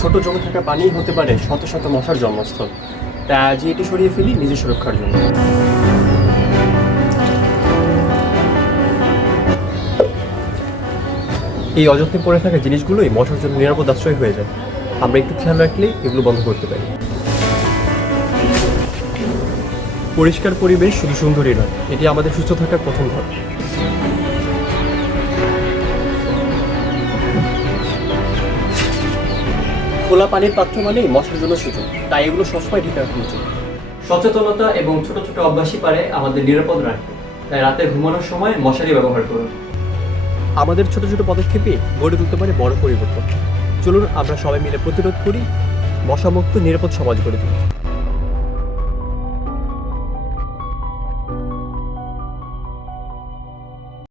ছোট জমে থাকা পানিই হতে পারে শত শত মশার জন্মস্থল। তাই আজই এটি সরিয়ে ফেলি নিজের সুরক্ষার জন্য। এই অযত্নে পড়ে থাকা জিনিসগুলোই মশার জন্য নিরাপদ আশ্রয় হয়ে যায়। আমরা একটু খেয়াল রাখলেই এগুলো বন্ধ করতে পারি। পরিষ্কার পরিবেশ শুধু সুন্দরই নয়, এটি আমাদের সুস্থ থাকার প্রথম ধাপ। খোলা পানির পাত্র মানেই মশার জন্য সুযোগ, তাই এগুলো সবসময় ঢেকে রাখা উচিত। সচেতনতা এবং ছোট ছোট অভ্যাসই পারে আমাদের নিরাপদ রাখতে। তাই রাতে ঘুমানোর সময় মশারি ব্যবহার করুন। আমাদের ছোট ছোট পদক্ষেপে গড়ে তুলতে পারে বড় পরিবর্তন। চলুন আমরা সবাই মিলে প্রতিরোধ করি, মশামুক্ত নিরাপদ সমাজ গড়ে তুলি।